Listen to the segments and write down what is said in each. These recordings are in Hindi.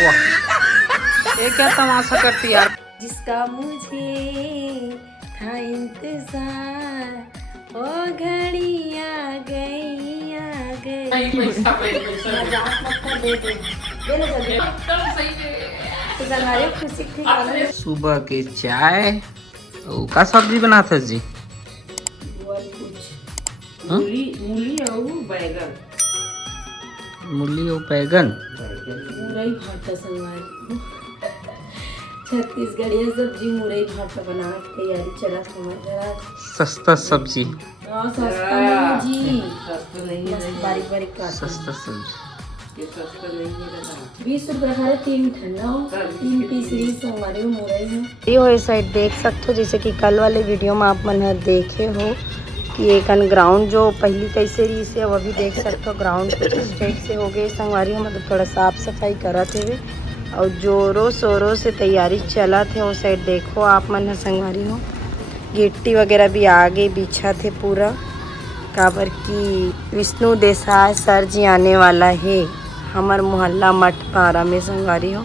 वाह, ये क्या तमाशा करती यार। जिसका मुझे था इंतजार, ओ घड़ी आ गई आ गई। मजाक मत कर, दे दे ना जल्दी। तो संगवारी खुशी थी। सुबह के चाय तो का सब्जी बनाता जी? मूली और बैगन। मूली और बैगन। मुरई भाटा संगवारी, छत्तीसगढ़िया सब्जी मुरई भाटा बनाने की तैयारी चला हमारा। सस्ता सब्जी। सस्ता नहीं जी, सस्ता नहीं है, बारीक बारीक काट। सस्ता सब्जी। ये सस्ता नहीं है। 20 रुपये खा 3 ठंडा 3 पीस ली संगवारी मुरई है। ये साइड देख सकते हो, जैसे कि कल वाले वीडियो में आप मन देखे हो कि एक ग्राउंड जो पहली कैसे रही से वो भी देख सकते हो। ग्राउंड कुछ इस टाइप से हो गए संगवारी हो, मतलब थोड़ा साफ सफाई करा थे और जोरों शोरों से तैयारी चला थे। वो साइड देखो आप मन संगवारी हो, गिट्टी वगैरह भी आगे बिछा थे पूरा, काबर की विष्णु देसाई सर जी आने वाला है हमार मोहल्ला मठपारा में संगवारी हो।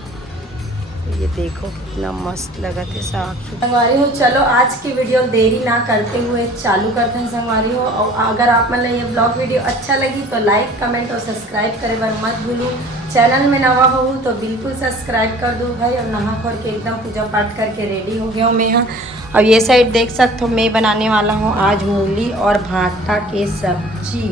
ये देखो कितना मस्त लगा थे साफ संगवारी हो। चलो आज की वीडियो देरी ना करते हुए चालू करते हैं संगवारी हो। और अगर आप मतलब ये ब्लॉग वीडियो अच्छा लगी तो लाइक कमेंट और सब्सक्राइब करे बार मत भूलू। चैनल में नवा हो तो बिल्कुल सब्सक्राइब कर दो भाई। और नहा खोल के एकदम पूजा पाठ करके रेडी हो गया हूँ मैं यहाँ। और ये साइड देख सकते हो मैं बनाने वाला हूँ आज मूली और भाटा के सब्जी।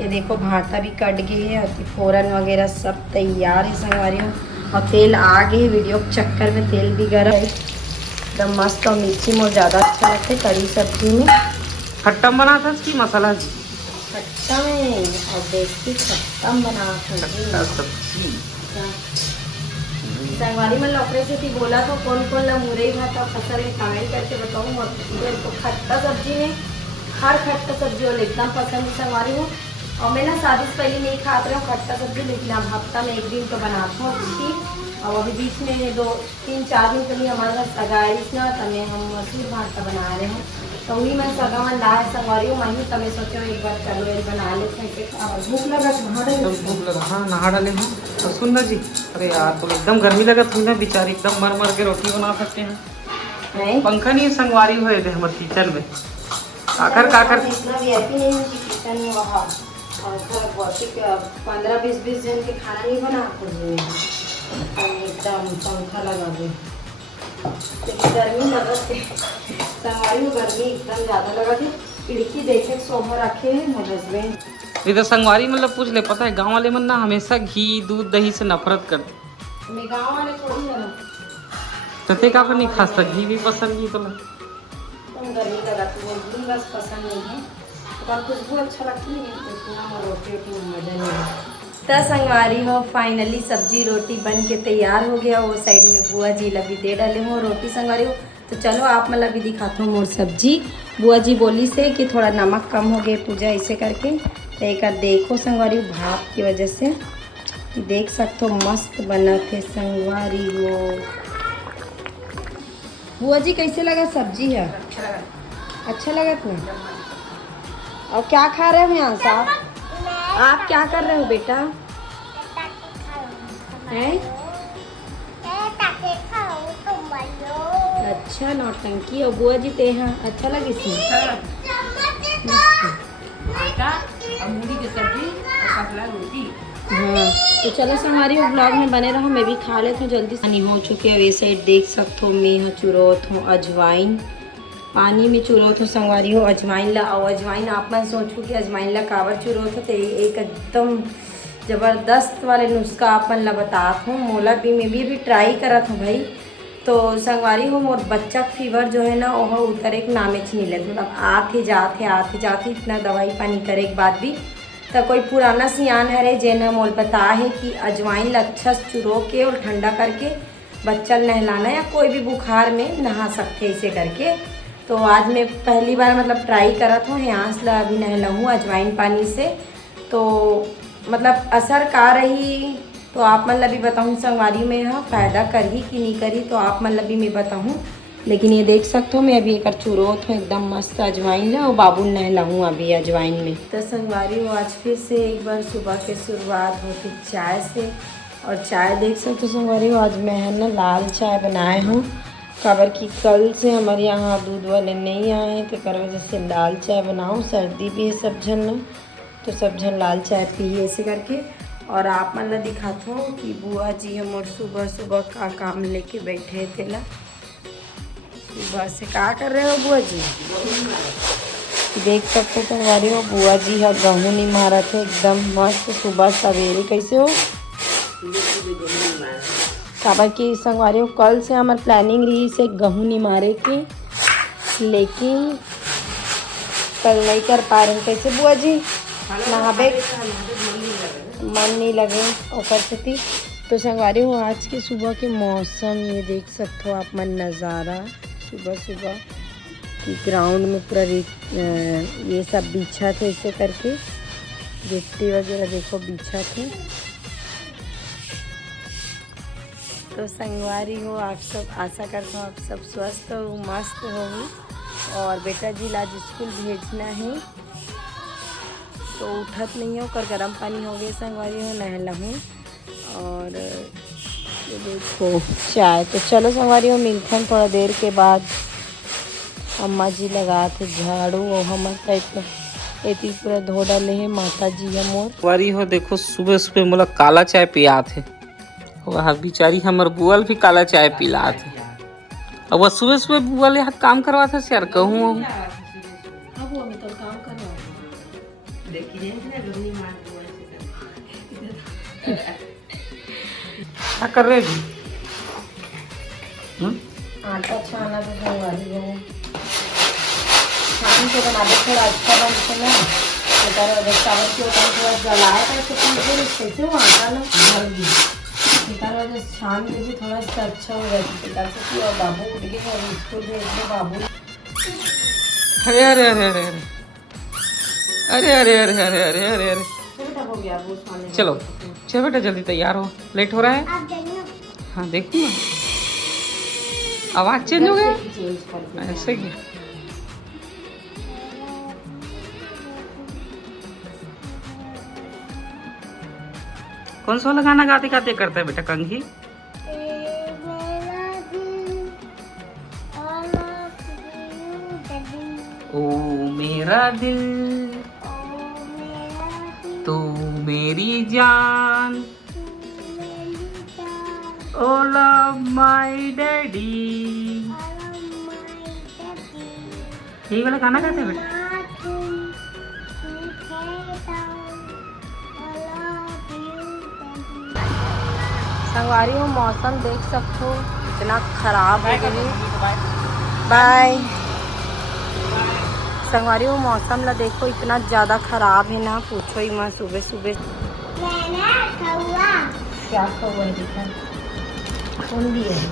ये देखो भाटा भी कट गई है और फोरन वगैरह सब तैयार है संगवारी हो। और तेल आ गई, वीडियो के चक्कर में तेल भी गर्म है एकदम मस्त। और मिर्ची मोर ज़्यादा अच्छा लगता है कड़ी सब्जी में। खट्टा बना था कि मसाला जी? खट्टा में, और देखती खट्टा बना खट्टा सब्जी। संगवारी में लौकरे से थी बोला तो कौन कौन ला मुरई भाता फसल में कमेंट करके बताऊँ। और तो खट्टा सब्जी में हर खट्टा सब्जी वाले एकदम पसंद संगवारी हूँ। और मैं ना शादी से पहले नहीं खाते रहा हूँ खट्टा सब्जी, लेकिन अब हफ्ता में 1 दिन तो बनाती हूँ अच्छी। और अभी बीच में 2-3-4 दिन के लिए हमारे घर सगाई ना तमें हम मसूर भाटा बना रहे हैं। तो वही मैं सगा मन ला संगवारी हूँ वहीं तमें सोचो एक बार चलो ये बना लेते हैं। भूख लगा भूख लगा, हाँ नहा डाले हैं। और सुन ना जी, अरे यार तो एकदम गर्मी लगा थी ना, बेचारी एकदम मर मर के रोटी बना सकते हैं। पंखा नहीं संगवारी हुए थे हमारे किचन में। काकर इतना वीआईपी नहीं है किचन में वहाँ। और 15-20 जन के खाना नहीं बना एकदम पंखा लगा दे। लेकिन गर्मी लगा थे संगवारी, गर्मी एकदम ज़्यादा लगा थी। खिड़की देखे सोफा रखे हैं मेरे हस्बैंड। इधर संगवारी मतलब पूछ ले, पता है गांव वाले मन ना हमेशा घी दूध दही से नफरत करते। मैं गाँव वाले थोड़ी है ना, तते का नहीं खासा घी भी पसंद नहीं तो गर्मी लगा तो घी बस पसंद नहीं है। तो खुशबू अच्छा लगती है, रोटी में मजा नहीं है। तो संगवारी हो फाइनली सब्जी रोटी बन के तैयार हो गया। वो साइड में बुआ जी लभी दे डाले हो रोटी संगवारी हो। तो चलो आप मतलब भी दिखाता हूँ मोर सब्जी। बुआ जी बोली से कि थोड़ा नमक कम हो गया पूजा ऐसे करके। तो एक देखो संगवारी भाप की वजह से देख सकते हो मस्त बना थे संगवारी हो। बुआ जी कैसे लगा सब्जी है? अच्छा लगा तुम्हें? और क्या खा रहे हो यहाँ साहब? आप क्या कर रहे हो बेटा? हैं? अच्छा नौटंकी और बुआ जी ते यहाँ अच्छा लगे सी? मूली की सब्जी और पतला रोटी। हाँ तो चलो हमारी ब्लॉग में बने रहो, मैं भी खा लेती हूँ जल्दी से। हो चुके हैं ये साइड देख सकते हो मैं यहाँ चुरोत हूँ अजवाइन, पानी में चुरोत हूँ संगवारी हो अजवाइन ला। और अजवाइन आप मन सोचो कि अजवाइन ला काबर चुरोत हो, तो एक एकदम ज़बरदस्त वाले नुस्खा आप मन ला बतात हूँ। मोला भी मैं भी ट्राई करत हूँ भाई। तो संगवारी हो मोर बच्चा फीवर जो है ना वह उतरे के नामे नहीं लेते, मतलब आते जाते इतना दवाई पानी करे के बाद भी। तो कोई पुराना सियान है रे जेने मोल बता है कि अजवाइन ला अच्छा चुरो के और ठंडा करके बच्चा नहलाना या कोई भी बुखार में नहा सकते ऐसे करके। तो आज मैं पहली बार मतलब ट्राई करत हूँ, यहाँ से अभी नहलाऊँ अजवाइन पानी से। तो मतलब असर का रही तो आप मतलब भी बताऊँ संगवारी में यहाँ फ़ायदा करी कि नहीं करी, तो आप मतलब भी मैं बताऊँ। लेकिन ये देख सकते हो मैं अभी एक चुरोत हूँ एकदम मस्त अजवाइन है और बाबू नहलाऊँ अभी अजवाइन में। तो संगवारी हो आज फिर से एक बार सुबह की शुरुआत होती चाय से। और चाय देख सकते हो संगवारी हो, आज मैं है ना लाल चाय बनाए हूँ। काबर की कल से हमारे यहाँ दूध वाले नहीं आए हैं, तो कर वजह से लाल चाय बनाऊँ। सर्दी भी है सब जन न, तो सब जन लाल चाय पिए ऐसे करके। और आप मन ला दिखाता हूँ कि बुआ जी हम और सुबह सुबह का काम लेके बैठे थे ला। सुबह से क्या कर रहे हो बुआ जी? देख सकते हो संगवारी हो, बुआ जी है गेहूँ नहीं मारा थे एकदम मस्त सुबह सवेरे। कैसे हो? काबर की संगवारी हो, कल से हमार प्लानिंग रही से गेहूँ नहीं मारे की, लेकिन कल नहीं कर पा रहे। कैसे बुआ जी? नहाबे मन नहीं लगे और से। तो संगवारी हो, आज के सुबह के मौसम ये देख सकते हो आप मन नज़ारा सुबह सुबह कि ग्राउंड में पूरा ये सब बिछा थे ऐसे करके, गिट्टी वगैरह देखो बिछा थे। तो संगवारी हो, आप सब आशा करता हूँ आप सब स्वस्थ हो, मस्त हो। और बेटा जी आज स्कूल भेजना है तो उठत नहीं हो कर गर्म पानी हो गए संगवारी हो, नहला हूँ। और ये देखो चाय। तो चलो संगवारी हो, मिलते हैं थोड़ा देर के बाद। अम्मा जी लगा थे झाड़ू और हमारे साइड एती पूरा धो डाले है माता जी है मोर। संगवारी हो देखो, सुबह सुबह मोला काला चाय पिया थे, वह बेचारी हमार बुआल भी काला चाय पिला थे। और वह सुबह सुबह बुआल यहाँ काम करवा था यार, कहूँ क्या कर रहे जी? आटा छाना तो संगवारी हो, छान के बना दे थोड़ा अच्छा बनते ना। चावल के ऊपर थोड़ा जलाया करके कैसे हो आटा ना भर दी, वजह छान के भी थोड़ा सा अच्छा हो जाता है। और बाबू उठ गए और स्कूल भेजने बाबू। अरे अरे अरे अरे अरे अरे अरे अरे अरे अरे अरे हो गया वो चलो चलो बेटा जल्दी तैयार हो, लेट हो रहा है। हाँ देखो ना, आवाज चेंज हो गया ऐसे क्या? कौन सा वाला गाना गाते गाते करता है बेटा कंघी? ओ मेरा दिल तू मेरी जान, ओ लव माय डैडी। यही वाला गाना गाते हैं बेटा? संगवारी हो, मौसम देख सकते हो इतना खराब है। बाय संगवारी हो, मौसम ला देखो इतना ज़्यादा खराब है ना, पूछो ही मैं। सुबह सुबह क्या हुआ है देखा, कौन दिया है?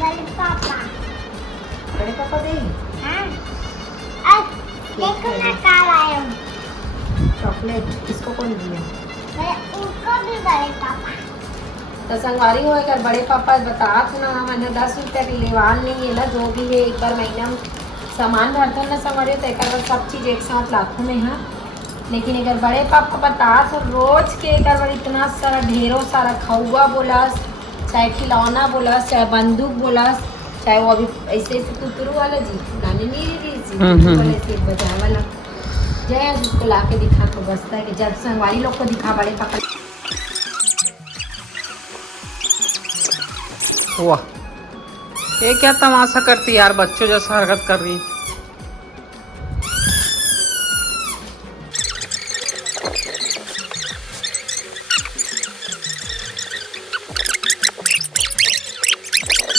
बड़े पापा। बड़े पापा दे? हाँ। देखो मैं क्या लाया हूँ, चॉकलेट। इसको कौन दिया? उनको भी बड़े पापा। तो संगवारी हो, अगर बड़े पापा बता तो ना मैंने 10 रुपया की लेवान नहीं है ना, जो भी है एक बार महीना में सामान भरता ना संगवारी, तो एक बार सब चीज़ एक साथ लाखों में है। लेकिन अगर बड़े पापा बता तो रोज के एक बार इतना सारा ढेरों सारा खौआ बोलस, चाहे खिलौना बोलस, चाहे बंदूक बोलस, चाहे वो अभी ऐसे ऐसे कुतरू वाला जी गाने नहीं रही ऐसे बजाए वाला जय उसको ला के दिखा तो बसता है कि जब संगवारी लोग को दिखा बड़े पापा। वाह, ये क्या तमाशा करती यार, बच्चों जैसा हरकत कर रही।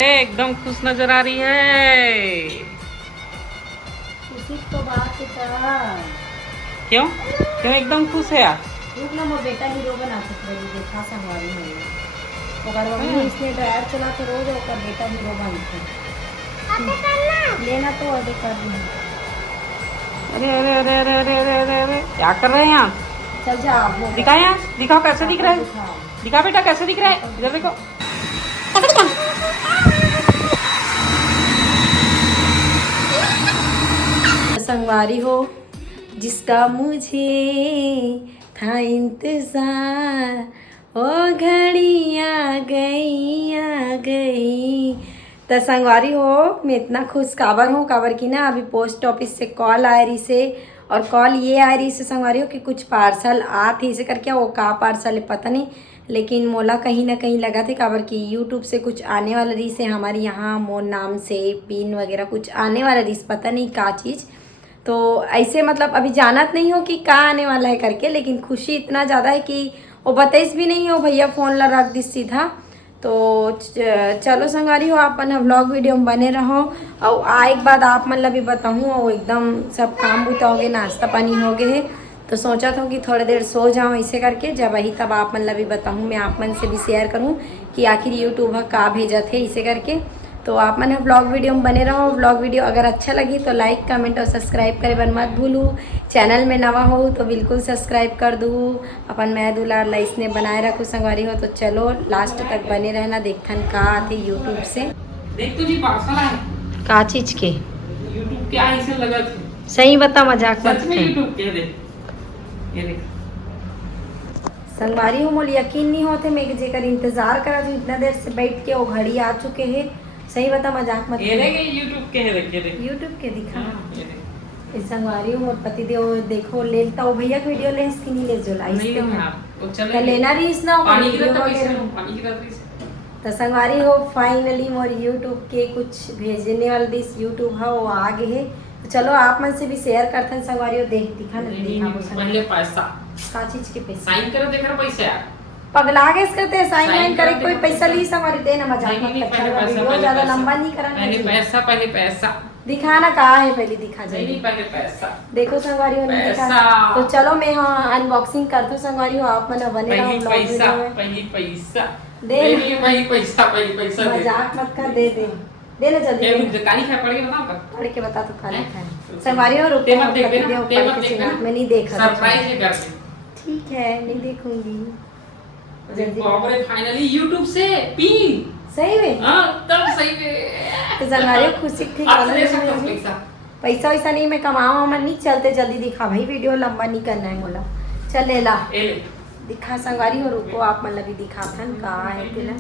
एकदम खुश नजर आ रही है। खुशी तो बात है। क्यों क्यों एकदम खुश है यार? रुक ना, वो बेटा हीरो बना सकते देखा संगवारी में, इसने ड्राइवर चला के रोज होकर बेटा हीरो बनते लेना तो अरे कर रही। अरे अरे अरे अरे अरे अरे अरे अरे क्या कर रहे हैं आप? चल जाओ दिखाओ यहाँ, दिखाओ कैसे दिख रहा है, दिखा बेटा कैसे दिख रहा है, इधर देखो। संगवारी हो, जिसका मुझे था इंतजार ओ घड़ी आ गई। तो संगवारी हो, मैं इतना खुश काबर की ना अभी पोस्ट ऑफिस से कॉल आ रही से, और कॉल ये आ रही से संगवारी हो कि कुछ पार्सल आ थी इसे करके, वो का पार्सल है पता नहीं, लेकिन मोला कहीं ना कहीं लगा थे काबर की यूट्यूब से कुछ आने वाला रही से हमारे यहाँ मोर नाम से पिन वगैरह कुछ आने वाला रही, पता नहीं का चीज़। तो ऐसे मतलब अभी जानत नहीं हो कि का आने वाला है करके, लेकिन खुशी इतना ज़्यादा है कि वो बताइस भी नहीं हो, भैया फ़ोन ला रख दी सीधा। तो चलो संगवारी हो, आप मन व्लॉग वीडियो में बने रहो। और एक बात आप मन ला भी बताऊँ, और एकदम सब काम बुता हो गए, नाश्ता पानी हो गए है, तो सोचा था कि थोड़ी देर सो जाऊँ ऐसे करके, जब वही तब आप मन ला भी बताऊँ, मैं आप मन से भी शेयर करूँ कि आखिर यूट्यूब का भेजा थे इसे करके। तो आप मन व्लॉग वीडियो में बने रहो। व्लॉग वीडियो अगर अच्छा लगी तो लाइक कमेंट और सब्सक्राइब करे बर मत भूलू। चैनल में नवा हो तो बिल्कुल सब्सक्राइब कर दूँ। अपन मैं दुलार लाइसने बनाए रखूँ संगवारी हो। तो चलो लास्ट तक बने रहना, देखन का आते यूट्यूब से। देख तुझी पार्सल है का चीज के यूट्यूब के आई से लगा थे, सही बता, मजाक मत सच में कर। यूट्यूब के देख, ये देख संगवारी हो, मोल यकीन नहीं होते, मैं जेकर इंतजार करा था इतना देर से बैठ के, वो घड़ी आ चुके हैं। सही बता, मजाक मत ये देख यूट्यूब के है, देख ये देख यूट्यूब के दिखा। ये देख इस संगवारी हो, मोर पति देव देखो लेता हो भैया वीडियो ले इसकी नहीं ले जो लाइस नहीं तो देखा तो चलो लेना रही इस ना पानी की वीडियो रहता वगैरह। है, पानी की रहता है। तो संगवारी हो फाइनली मोर यूट्यूब के कुछ भेजने वाले दिस यूट्यूब है वो आ गए है। तो चलो आप मन से भी शेयर करते हैं संगवारी हो, देख दिखा ना दिखा वो पहले पैसा का चीज के पैसा साइन करो, देख रहा पैसा यार पगला के करते हैं साइन साइन वाइन करे, कर कोई दे। पैसा ली संगवारी देना, मजाक नहीं, मत नहीं, कर, पहले चलो पैसा, वीडियो पहले ज्यादा पैसा। लंबा नहीं कराना पहले जी। पैसा, पहले पैसा दिखाना कहा है, पहले दिखा नहीं जाए, पहले पैसा देखो संगवारी हो नहीं दिखा। पैसा। तो चलो मैं हाँ अनबॉक्सिंग कर दूं संगवारी हो, आप मन बने रहो पहले व्लॉग पैसा, वीडियो में। पहले पैसा दे। नहीं पहले पैसा, पहले पैसा दे। मजाक मत कर, दे ना जल्दी ये दे। मुझे काली खा पड़ गई, बताओ का पढ़ के बता तो खाना हैं? खाए संगवारी हो, रुको ते मत देख देना, पढ़ ते के मत देख सुना, देना। मैं नहीं देखा था। सरप्राइज है कर दे। ठीक है नहीं देखूंगी जल्दी। बाप रे फाइनली YouTube से पिन, सही में हां तब सही में तो संगवारी हो खुशी ठीक आप ले सकते हो वाली पैसा। पैसा वैसा नहीं, मैं कमाऊँ मन नहीं, चलते जल्दी दिखा भाई, वीडियो लंबा नहीं करना है बोला। चल ले ला ए ले दिखा संगवारी हो, रुको आप मतलब भी दिखा थन का है तिला।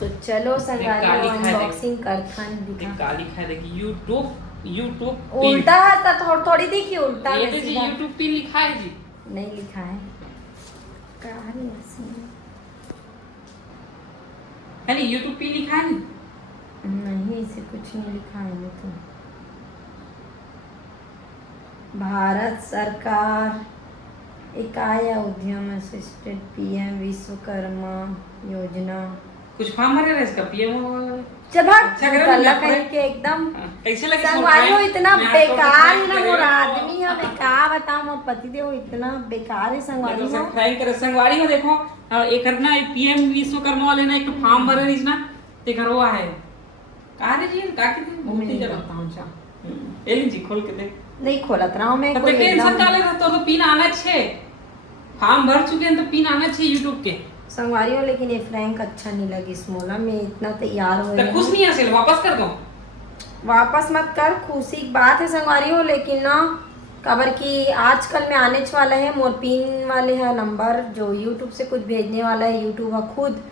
तो चलो संगवारी काली हो खाए देख। अनबॉक्सिंग करथन देख दिखा। काली खा देखी YouTube पिन। उल्टा है तो थोड़ी देखी उल्टा ये में तो जी सीधा। YouTube पिन लिखा है जी। नहीं लिखा है कहानी ऐसी है नहीं YouTube पिन लिखा है नहीं। नहीं, इसे कुछ नहीं लिखा है वो तो। भारत सरकार इकाई उद्यम असिस्टेड पीएम विश्वकर्मा योजना। कुछ फॉर्म भरे रहे इसका पीएम जब अच्छा करो ना, अल्लाह मैं कहीं के एकदम कैसे लगे संगवारी हो, इतना मैं आपको बेकार है surprise ना करेगा। मोर आदमी है, मैं का बताऊं मोर पति देव इतना बेकार है संगवारी हो। सब्सक्राइब करे संगवारी हो, देखो एक करना पीएम विश्वकर्मा वाले ने एक फॉर्म भरे रही ना, ते घरवा है का रे जी का के बहुत ही जरा बताऊं जा एलिन जी खोल के देख। नहीं खोलत रहा हूं मैं, तो कोई टेंशन एकदम काले तो पिन आना छे, फॉर्म भर चुके हैं तो पिन आना छे YouTube के। संगवारी हो, लेकिन ये फ्रैंक अच्छा नहीं लगी इस मोला में, इतना तैयार हो तो खुश नहीं हसील वापस कर दो। वापस मत कर, खुशी की बात है संगवारी हो, लेकिन ना खबर की आजकल में आने वाला है मोर पिन वाले है नंबर जो यूट्यूब से कुछ भेजने वाला है, यूट्यूब खुद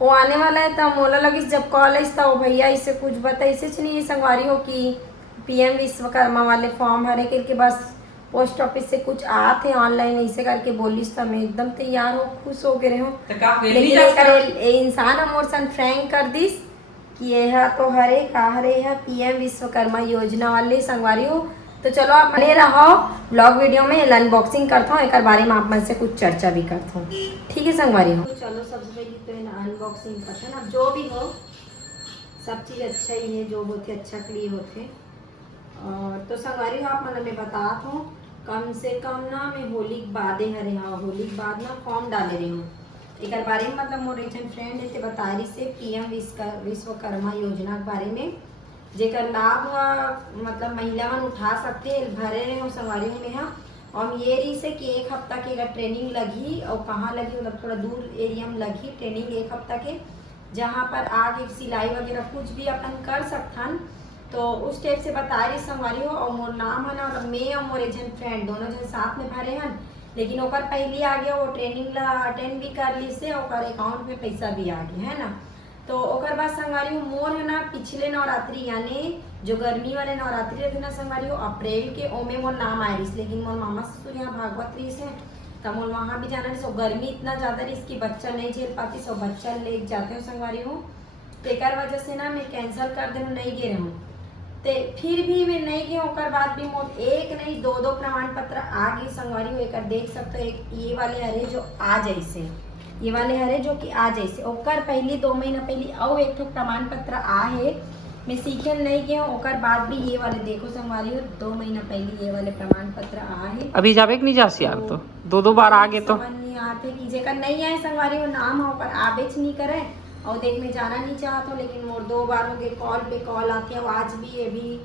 वो आने वाला है। तब मोला लगी जब कॉल आई था वो भैया इससे कुछ बता इसे नहीं संगवारी हो कि पीएम विश्वकर्मा वाले फॉर्म भरे करके बस पोस्ट ऑफिस से कुछ आते ऑनलाइन ऐसे करके बोलिस था, मैं एकदम तैयार हो खुश हो गए हो। तो का लेकिन ये इंसान हमोर सन फ्रैंक कर दिस कि यह तो हरे का हरे है पीएम विश्वकर्मा योजना वाले संगवारी हो। तो चलो आप बने रहो ब्लॉग वीडियो में अनबॉक्सिंग करता हूँ, एक बारे में आप मन से कुछ चर्चा भी करता हूँ, ठीक है संगवारी हो। तो चलो सबसे पहले तो अनबॉक्सिंग करते हैं, अब जो भी हो सब चीज़ अच्छा ही है, जो होते अच्छा के लिए होते। और तो संगवारी हो आप मतलब मैं बताता हूँ कम से कम ना मैं होली के बादे हरे हाँ होली के बाद ना फॉर्म डाले रही हूँ एक बारे में, मतलब मोर एक फ्रेंड है बता रही से पीएम विश्वकर्मा योजना के बारे में जेकर लाभ मतलब महिला मन उठा सकते भरे रहे हो संगवारी में है। और ये रही से कि एक हफ्ता की अगर ट्रेनिंग लगी और कहाँ लगी मतलब थोड़ा दूर एरिया में लगी ट्रेनिंग एक हफ्ता के, जहाँ पर आगे सिलाई वगैरह कुछ भी अपन कर सकथन, तो उस टाइप से बता रही संगवारी हो। और मोर नाम है ना मतलब मैं और मोर एक जन फ्रेंड दोनों जन साथ में भरे हैं, लेकिन ओकर पहले आ गया, वो ट्रेनिंग ला अटेंड भी कर ली से, ओकर अकाउंट में पैसा भी आ गया है ना। तो ओकर बाद संगवारी हो मोर है ना पिछले नवरात्रि यानी जो गर्मी वाले नवरात्रि रहते ना संगवारी हो अप्रैल के ओमे मोर नाम आए रही, लेकिन मोर मामा ससुर यहाँ भागवत रही से तब मोर वहाँ भी जाना रही। सो गर्मी इतना ज़्यादा रही इसकी बच्चा नहीं झेल पाती, सो बच्चा ले जाते हो संगवारी हो, तो एक वजह से ना मैं कैंसिल कर देना नहीं गे रहूँ। तो फिर भी मैं नहीं गई, ओकर बाद भी मोर एक नहीं दो प्रमाण पत्र आ गई संगवारी हो। एक देख सकते हो, एक ये वाले हरे जो आ जैसे, ये वाले हरे जो कि आ जैसे, ओकर पहले 2 महीना पहले और एक प्रमाण पत्र आ है, मैं सीखे नहीं गई हूँ। ओकर बाद भी ये वाले देखो संगवारी हो 2 महीना पहले ये वाले प्रमाण पत्र आ है। अभी जावे कि नहीं जासी यार, तो 2 बार आ गए तो समझ नहीं आते कि जेकर नहीं आए संगवारी हो नाम हो पर आबेच नहीं करे और देख मैं जाना नहीं चाहता हूँ, लेकिन मोर 2 बार हो गए कॉल पे कॉल आते हैं। आज भी ये भी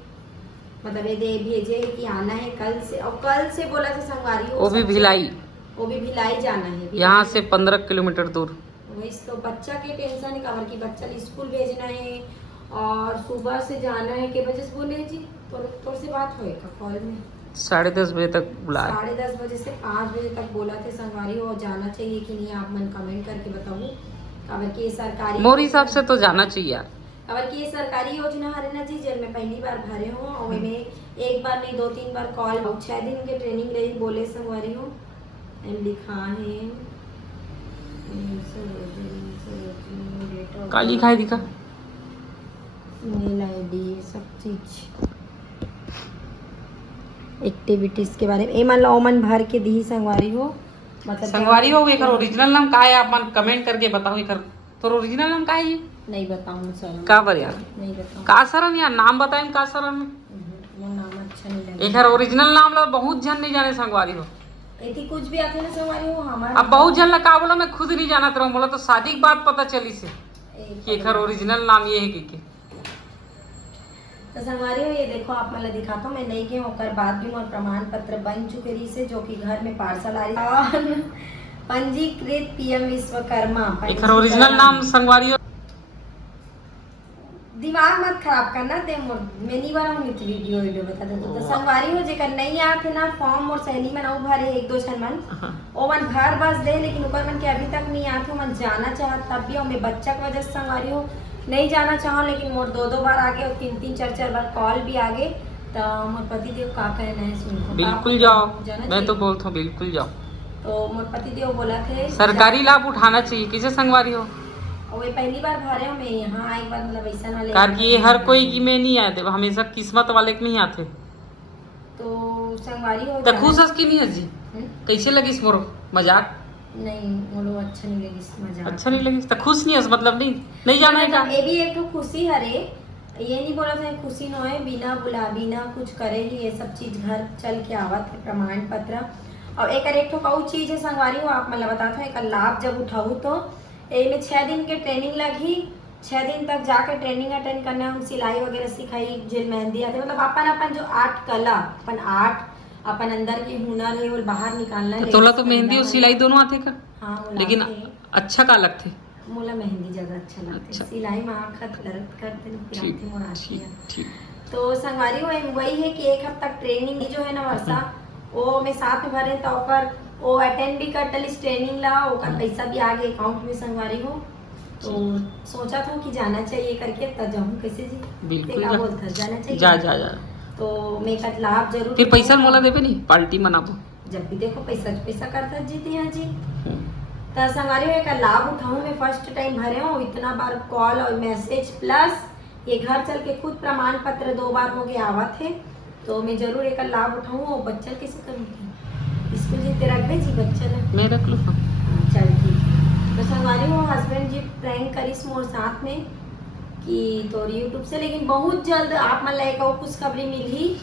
मतलब ये दे भेजे कि आना है कल से, और कल से बोला था संगवारी हो वो भी भिलाई, वो भी भिलाई जाना है, यहाँ से 15 किलोमीटर दूर। वही तो बच्चा के टेंशन है कवर की, बच्चा स्कूल भेजना है और सुबह से जाना है। के बजे से बोले जी तो से बात होएगा कॉल में 10:30 बजे तक बुलाया, 10:30 बजे से 5 बजे तक बोला थे संगवारी हो जाना चाहिए कि नहीं, आप मन कमेंट करके बताओ। खबर की सरकारी मोर हिसाब से तो जाना चाहिए यार। खबर की ये सरकारी योजना है ना जी, जेल में पहली बार भरे हो और में एक बार नहीं 2-3 बार कॉल 6 दिन के ट्रेनिंग रही बोले संगवारी हो एंड लिखा है काली खाई दिखा मेल आईडी सब चीज एक्टिविटीज के बारे में ए मान लो मन भर के दी संगवारी हो, मतलब संगवारी हो एकर ओरिजिनल नाम का है, आप मन कमेंट करके बताओ एकर तो ओरिजिनल नाम का है ये नहीं बताऊं सर का बर यार, नहीं बताऊं का सरन यार नाम बताएं का सरन में वो नाम अच्छा नहीं लगे। एकर ओरिजिनल नाम ला बहुत जन नहीं जाने संगवारी हो, ऐसी कुछ भी आते ना संगवारी हो हमारा अब बहुत जन ला का बोला मैं खुद नहीं जानत रहूं, बोला तो शादी के बाद पता चली से कि एकर ओरिजिनल नाम ये है कि तो संगवारी हो ये देखो आप मतलब दिखाता हूँ मैं नहीं गई होकर बाद भी मोर प्रमाण पत्र बन चुके रही से जो कि घर में पार्सल आ रही पंजीकृत पीएम विश्वकर्मा एकर ओरिजिनल नाम संगवारी हो। दिमाग मत खराब करना दे मोर मैं नहीं बनाऊंगी तो वीडियो बता दे तो संगवारी हो जेकर नहीं आते ना फॉर्म और सहेली में ना भरे 1-2 छन मन ओ मन भर बस दे, लेकिन ऊपर मन के अभी तक नहीं आते मन जाना चाहत तब भी और मैं बच्चा की वजह से संगवारी हो नहीं जाना चाहो, लेकिन मोर 2-2 बार आगे और 3-3 4-4 बार कॉल भी आगे। तो मोर पति देव का कहना है सुनो बिल्कुल जाओ, मैं तो बोलता हूँ बिल्कुल जाओ। तो मोर पति देव बोला थे सरकारी लाभ उठाना चाहिए, किसे संगवारी हो और वे पहली बार भरे हो मैं यहाँ आई बार मतलब ऐसा वाले कार की ये हर कोई की में नहीं आते, हमेशा किस्मत वाले के नहीं आते। तो संगवारी हो तो खुश की नहीं है जी, कैसे लगी मोर मजाक नहीं बोलो अच्छा नहीं लगी मजाक, अच्छा नहीं लगी तो खुश नहीं है मतलब नहीं जाना है क्या, ये भी एक तो खुशी हरे ये नहीं बोला था खुशी न है बिना बुला बिना कुछ करे ही ये सब चीज घर चल के आवत है प्रमाण पत्र। और एक तो कऊ चीज है संगवारी हो आप मतलब बताता है एक लाभ जब उठाऊ तो में 6 दिन के ट्रेनिंग लगी, 6 दिन तक जाकर ट्रेनिंग अटेंड करना, हम सिलाई वगैरह सिखाई जेल मेहंदी आते मतलब अपन जो आर्ट कला अपन आर्ट अपन अंदर के हुनर है वो बाहर निकालना है। तोला तो मेहंदी और सिलाई दोनों आते का हाँ लेकिन अच्छा का लगते मोला मेहंदी ज्यादा अच्छा लगता है, सिलाई में आखत लरत करते मोर आती है। तो संगवारी वही है कि 1 हफ्ता तक ट्रेनिंग जो है ना वर्षा वो मैं साथ में भरे तो ओकर वो अटेंड भी कर टलिस ट्रेनिंग ला ओकर पैसा भी आगे अकाउंट में संगवारी हो। तो सोचा था कि जाना चाहिए करके तब जाऊँ कैसे जी बिल्कुल बोलता जाना चाहिए जा तो मैं का लाभ जरूर फिर पैसा मोला देवे नहीं पार्टी मनाबो जब भी देखो पैसा करता जीते हैं जी। तो संगवारी का लाभ उठाऊं मैं फर्स्ट टाइम भरे हूँ इतना बार कॉल और मैसेज प्लस ये घर चल के खुद प्रमाण पत्र 2 बार हो गए आवत है, तो मैं जरूर एक लाभ उठाऊं। और बच्चा कैसे करूँगी इसको जीते रख दे जी बच्चा मैं रख लूँ चल ठीक है। तो संगवारी हो हस्बैंड जी प्रैंक करीस मोर साथ में कि तो यूट्यूब से, लेकिन बहुत जल्द आप मन लाइक कुछ खबरी मिली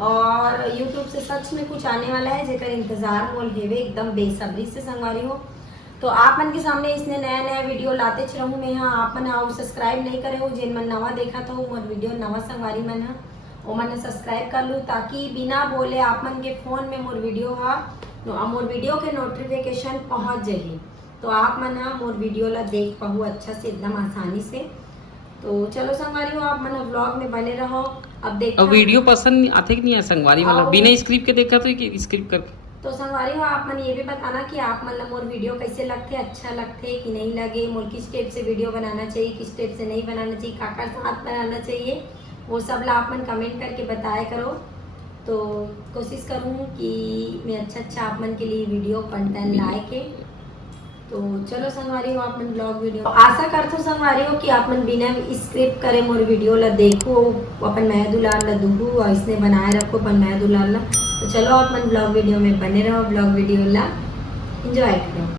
और यूट्यूब से सच में कुछ आने वाला है जेकर इंतजार मोल हेवे एकदम बेसब्री से संगवारी हो। तो आप मन के सामने इसने नया वीडियो लाते रहूँ मैं। हाँ आप मन आओ सब्सक्राइब नहीं करे हो जिन मन नवा देखा था मोर वीडियो नवा संगवारी मन है वो मन सब्सक्राइब कर लूँ ताकि बिना बोले आप मन के फ़ोन में मोर वीडियो मोर वीडियो के नोटिफिकेशन पहुँच जाए तो आप मन मोर वीडियो ला देख पाओ अच्छा से एकदम आसानी से। तो चलो संगवारी हो आप मन व्लॉग में बने रहो। अब देखो वीडियो पसंद आते कि नहीं है संगवारी मतलब बिना स्क्रिप्ट के देखा तो स्क्रिप्ट कर तो संगवारी हो आप मन ये भी बताना कि आप मन मोर वीडियो कैसे लगते, अच्छा लगते कि नहीं लगे, मोर किस टाइप से वीडियो बनाना चाहिए, किस टाइप से नहीं बनाना चाहिए, काका साथ बनाना चाहिए, वो सब ला आप मन कमेंट करके बताया करो। तो कोशिश करूँ कि मैं अच्छा आप मन के लिए वीडियो कंटेंट लाए के। तो चलो संगवारी हो आप मन ब्लॉग वीडियो आशा करते संगवारी हो कि आप मन बिना स्क्रिप्ट करे मोर वीडियो ला देखो, अपन मैं दुलार ला दूहू और इसने बनाए रखो अपन मैं दुलार ला। तो चलो आप मन ब्लॉग वीडियो में बने रहो, ब्लॉग वीडियो ला एंजॉय करो।